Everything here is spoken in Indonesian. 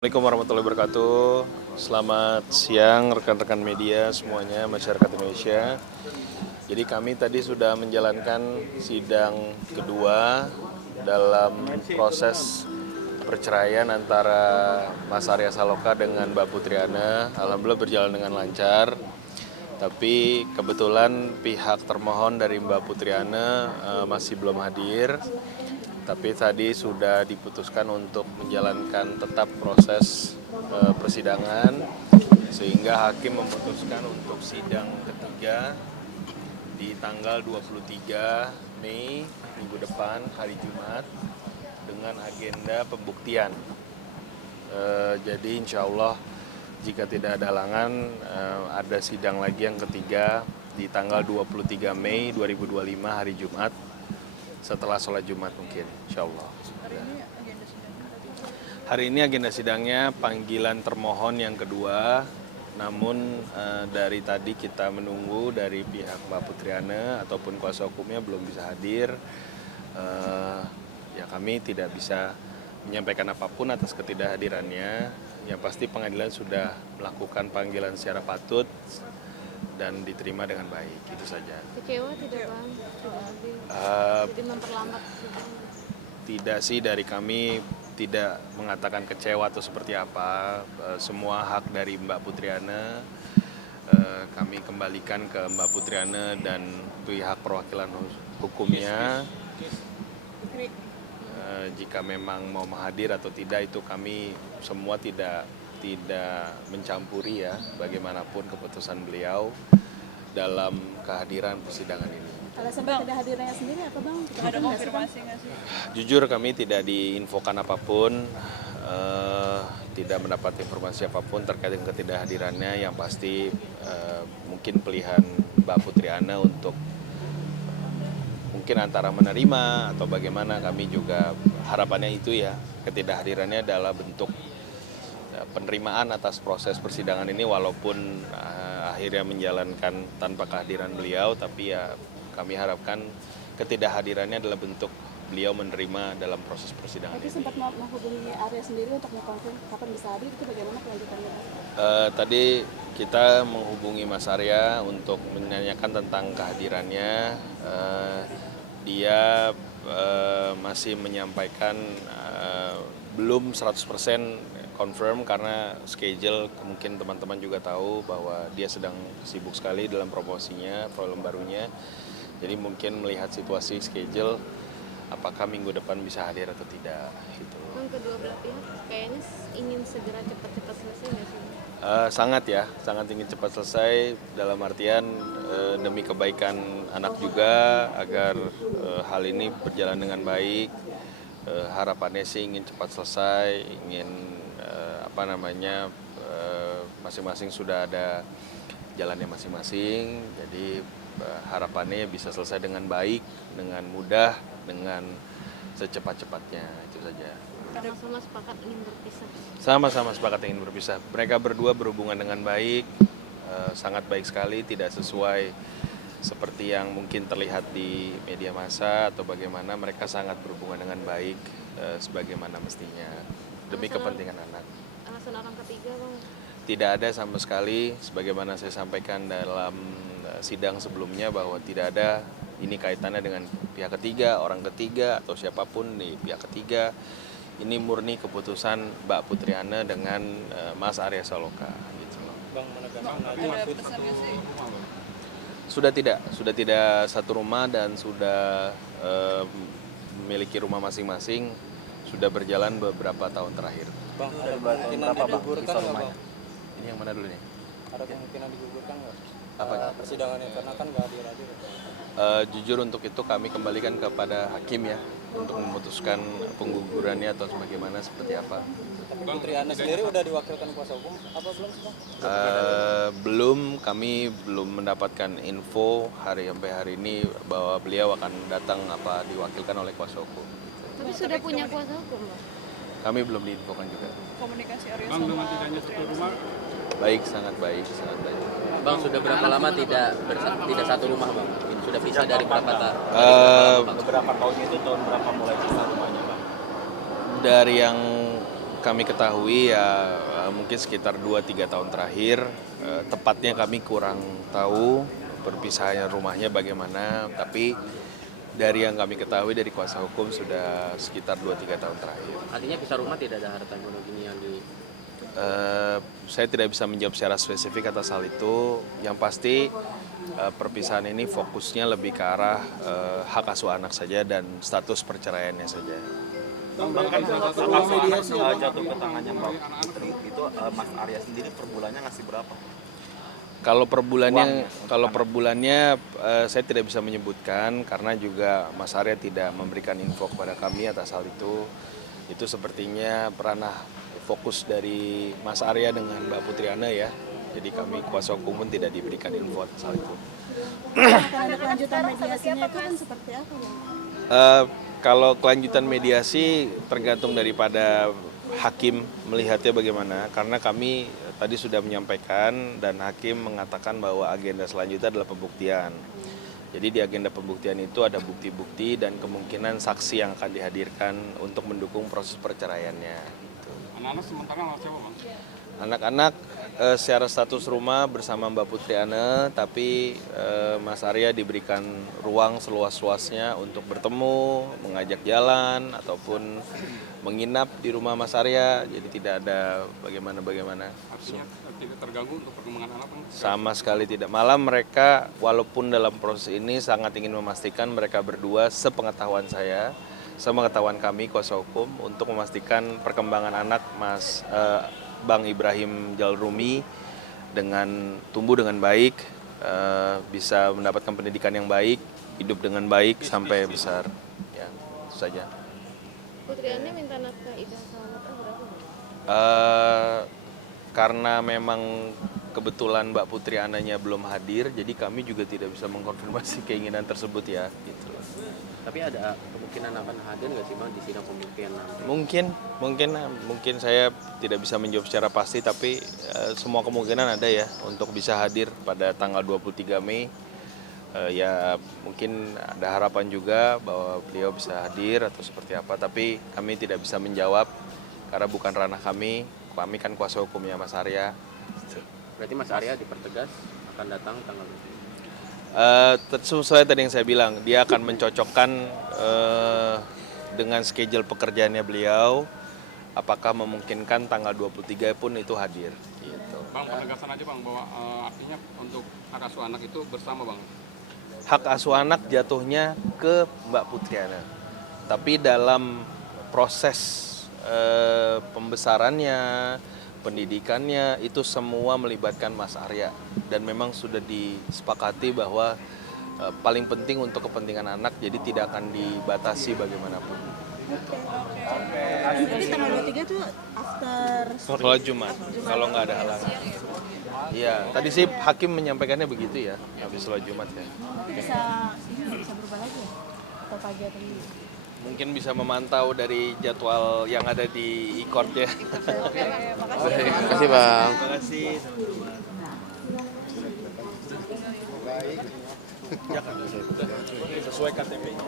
Assalamualaikum warahmatullahi wabarakatuh. Selamat siang rekan-rekan media semuanya, masyarakat Indonesia. Jadi kami tadi sudah menjalankan sidang kedua dalam proses perceraian antara Mas Arya Saloka dengan Mbak Putriana. Alhamdulillah berjalan dengan lancar. Tapi kebetulan pihak termohon dari Mbak Putriana masih belum hadir. Tapi tadi sudah diputuskan untuk menjalankan tetap proses persidangan sehingga hakim memutuskan untuk sidang ketiga di tanggal 23 Mei minggu depan hari Jumat dengan agenda pembuktian. Jadi insya Allah jika tidak ada halangan ada sidang lagi yang ketiga di tanggal 23 Mei 2025 hari Jumat setelah sholat Jumat mungkin, insya Allah. Hari ini agenda sidangnya panggilan termohon yang kedua, namun dari tadi kita menunggu dari pihak Mbak Putriana ataupun kuasa hukumnya belum bisa hadir. Ya kami tidak bisa menyampaikan apapun atas ketidakhadirannya. Yang pasti pengadilan sudah melakukan panggilan secara patut dan diterima dengan baik, itu saja. Kecewa tidak Bang? Jadi memperlambat? Tidak sih, dari kami tidak mengatakan kecewa atau seperti apa. Semua hak dari Mbak Putriana kami kembalikan ke Mbak Putriana dan pihak perwakilan hukumnya. Jika memang mau hadir atau tidak itu kami semua tidak mencampuri ya, bagaimanapun keputusan beliau dalam kehadiran persidangan ini. Alasan tidak hadirnya sendiri apa Bang? Ada konfirmasi nggak sih? Jujur kami tidak diinfokan apapun, tidak mendapat informasi apapun terkait dengan ketidakhadirannya. Yang pasti mungkin pilihan Mbak Putriana untuk mungkin antara menerima atau bagaimana, kami juga harapannya itu ya, ketidakhadirannya adalah bentuk penerimaan atas proses persidangan ini walaupun akhirnya menjalankan tanpa kehadiran beliau, tapi ya kami harapkan ketidakhadirannya adalah bentuk beliau menerima dalam proses persidangan Tapi ini. sempat menghubungi Arya sendiri untuk mengkonfirm kapan bisa hadir, itu bagaimana kelanjutannya? Tadi kita menghubungi Mas Arya untuk menanyakan tentang kehadirannya. Dia masih menyampaikan belum 100% confirm karena schedule, mungkin teman-teman juga tahu bahwa dia sedang sibuk sekali dalam promosinya, film barunya. Jadi mungkin melihat situasi schedule, apakah minggu depan bisa hadir atau tidak. Gitu. Bang, kedua belah pihak kayaknya ingin segera cepat-cepat selesai nggak sih? Sangat ya, sangat ingin cepat selesai dalam artian demi kebaikan anak juga agar hal ini berjalan dengan baik. Harapannya sih ingin cepat selesai, ingin masing-masing sudah ada jalannya masing-masing. Jadi harapannya bisa selesai dengan baik, dengan mudah, dengan secepat-cepatnya, itu saja. Sama-sama sepakat ingin berpisah. Sama-sama sepakat ingin berpisah. Mereka berdua berhubungan dengan baik, sangat baik sekali, tidak sesuai seperti yang mungkin terlihat di media massa atau bagaimana. Mereka sangat berhubungan dengan baik, sebagaimana mestinya, demi kepentingan anak. Alasan orang ketiga Bang? Tidak ada sama sekali, sebagaimana saya sampaikan dalam sidang sebelumnya bahwa tidak ada ini kaitannya dengan pihak ketiga, orang ketiga, atau siapapun di pihak ketiga. Ini murni keputusan Mbak Putriana dengan Mas Arya Saloka. Gitu loh. Bang, menegaskan ada pesan nggak sih? Sudah tidak satu rumah dan sudah memiliki rumah masing-masing, sudah berjalan beberapa tahun terakhir. Bang, ada kemungkinan digugurkan nggak Bang? Ini yang mana dulu nih? Ada kemungkinan digugurkan nggak? Apa? Persidangannya, karena kan nggak hadir-hadir. Jujur untuk itu kami kembalikan kepada hakim ya, untuk memutuskan penggugurannya atau sebagaimana seperti apa. Tapi Putri Ana sendiri udah diwakilkan kuasa hukum apa belum sih Bang? Belum, kami belum mendapatkan info sampai hari ini bahwa beliau akan datang apa diwakilkan oleh kuasa hukum. Tapi sudah punya kuasa hukum Bang? Kami belum diinfokan juga. Komunikasi Arya sama Putri Ana. Baik, sangat baik, sangat baik. Bang, sudah berapa lama tidak satu rumah Bang? Sudah pisah dari berapa tahun? Beberapa tahun itu tahun berapa mulai pisah rumahnya Bang? Dari yang kami ketahui ya mungkin sekitar 2-3 tahun terakhir, tepatnya kami kurang tahu perpisahannya rumahnya bagaimana, tapi dari yang kami ketahui dari kuasa hukum sudah sekitar 2-3 tahun terakhir. Artinya pisah rumah tidak ada harta monogini yang di... Saya tidak bisa menjawab secara spesifik atas hal itu. Yang pasti perpisahan ini fokusnya lebih ke arah hak asuh anak saja dan status perceraiannya saja. Bahkan saat jatuh ke tangannya Mbak Putri itu Mas Arya sendiri per bulannya ngasih berapa? Kalau per bulannya saya tidak bisa menyebutkan karena juga Mas Arya tidak memberikan info kepada kami atas hal itu. Itu sepertinya ranah fokus dari Mas Arya dengan Mbak Putriana ya. Jadi kami kuasa hukum pun tidak diberikan info atas hal itu. Akan ada kelanjutan mediasinya itu kan seperti apa ya? Kalau kelanjutan mediasi tergantung daripada hakim melihatnya bagaimana. Karena kami tadi sudah menyampaikan dan hakim mengatakan bahwa agenda selanjutnya adalah pembuktian. Jadi di agenda pembuktian itu ada bukti-bukti dan kemungkinan saksi yang akan dihadirkan untuk mendukung proses perceraiannya. Gitu. Anak-anak sementara sama siapa, Bang? Anak-anak secara status rumah bersama Mbak Putriana, tapi Mas Arya diberikan ruang seluas-luasnya untuk bertemu, mengajak jalan, ataupun menginap di rumah Mas Arya, jadi tidak ada bagaimana-bagaimana. Artinya tidak terganggu untuk perkembangan anak, Bang? Sama sekali tidak. Malah mereka walaupun dalam proses ini sangat ingin memastikan mereka berdua sepengetahuan saya, sepengetahuan kami kuasa hukum untuk memastikan perkembangan anak Bang Ibrahim Jalrumi dengan tumbuh dengan baik, bisa mendapatkan pendidikan yang baik, hidup dengan baik sampai besar. Ya, itu saja. Putriana minta nafkah Ida Salmata berapa? Karena memang kebetulan Mbak Putri Ananya belum hadir, jadi kami juga tidak bisa mengkonfirmasi keinginan tersebut ya. Gitu. Tapi ada kemungkinan akan hadir nggak sih, Bang, di sidang pembuktian nanti? Mungkin saya tidak bisa menjawab secara pasti, tapi semua kemungkinan ada ya untuk bisa hadir pada tanggal 23 Mei. Ya mungkin ada harapan juga bahwa beliau bisa hadir atau seperti apa, tapi kami tidak bisa menjawab karena bukan ranah kami kan kuasa hukumnya Mas Arya. Berarti Mas Arya dipertegas akan datang tanggal Sesuai tadi yang saya bilang, dia akan mencocokkan dengan schedule pekerjaannya beliau, apakah memungkinkan tanggal 23 pun itu hadir. Gitu. Bang, penegasan aja, Bang, bahwa artinya untuk hak asuh anak itu bersama, Bang? Hak asuh anak jatuhnya ke Mbak Putriana, tapi dalam proses pembesarannya, pendidikannya itu semua melibatkan Mas Arya dan memang sudah disepakati bahwa paling penting untuk kepentingan anak, jadi tidak akan dibatasi bagaimanapun. Jadi tanggal 23 itu after Sholat Jumat, kalau nggak ada halangan. Iya, tadi sih hakim menyampaikannya begitu ya, habis sholat Jumat ya. bisa berubah lagi ya? Atau pagi atau minggu? Mungkin bisa memantau dari jadwal yang ada di e-court ya. Terima kasih, Bang. Terima kasih. Sesuai KTP-nya.